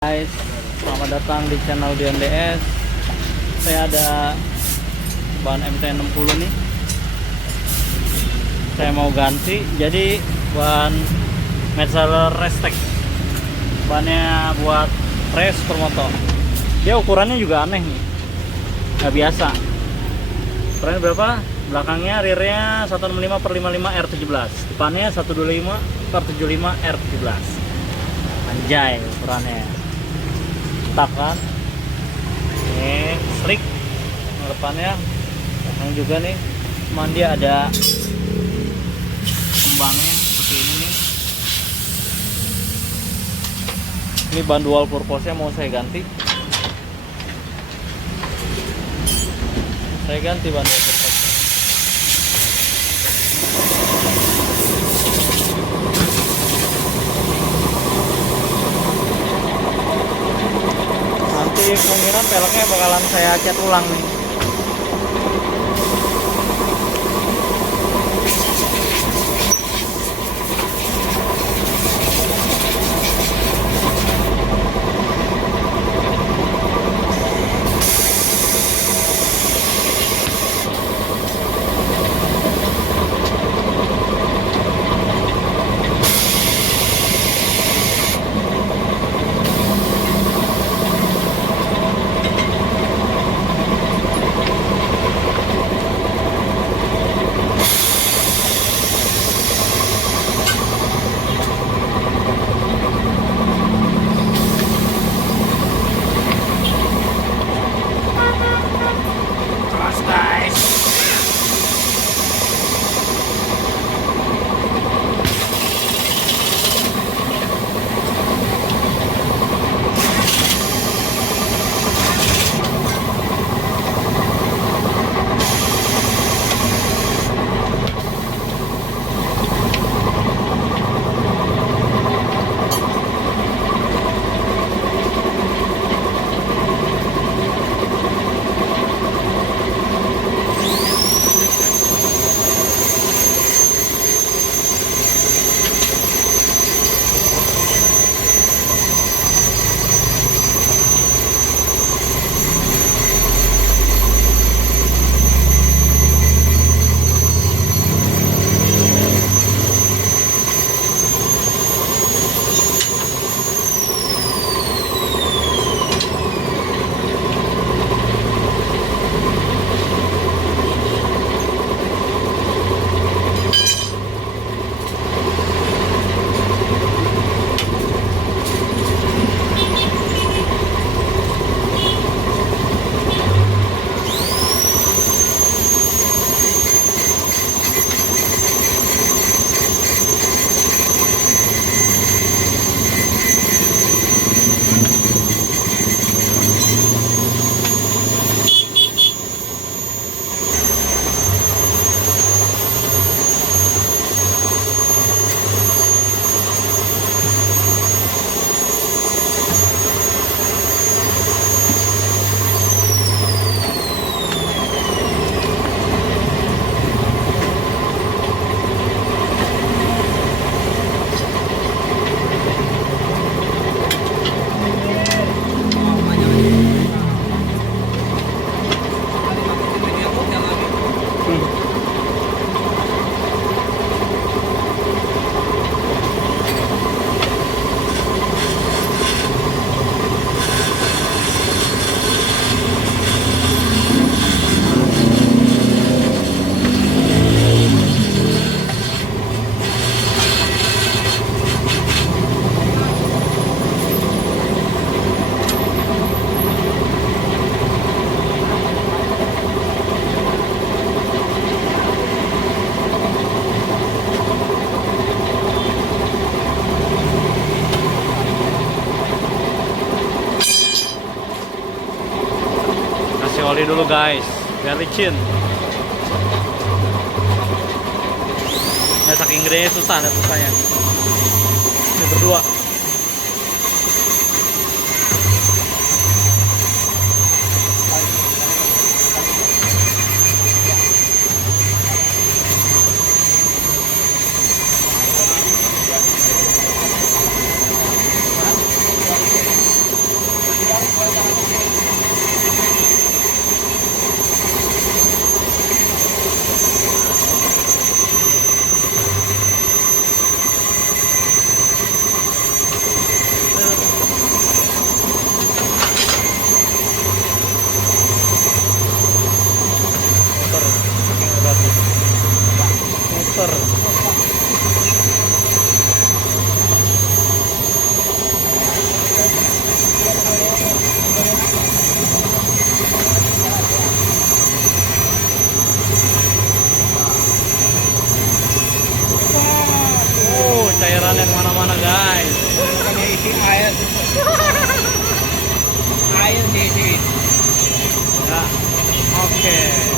Guys, selamat datang di channel Dion DS. Saya ada ban MT60 nih. Saya mau ganti, jadi ban Metzeler Restec. Bannya buat race per motor. Dia ukurannya juga aneh nih, nggak biasa. Ukurannya berapa? Belakangnya rearnya 165/55 R17, depannya 125/75 R17. Anjay ukurannya. Mantap kan, ini slick depannya, belakang juga nih, cuman dia ada kembangnya seperti ini nih. Ini ban dual purpose nya mau saya ganti ban dual purpose. Nanti kemungkinan peleknya bakalan saya cat ulang nih. Oli dulu guys, biar licin. Ya saking gedenya susah, ada susahnya. Ini berdua. kalian kemana-mana guys. Makanya isi air. Air diisi. Ya, oke.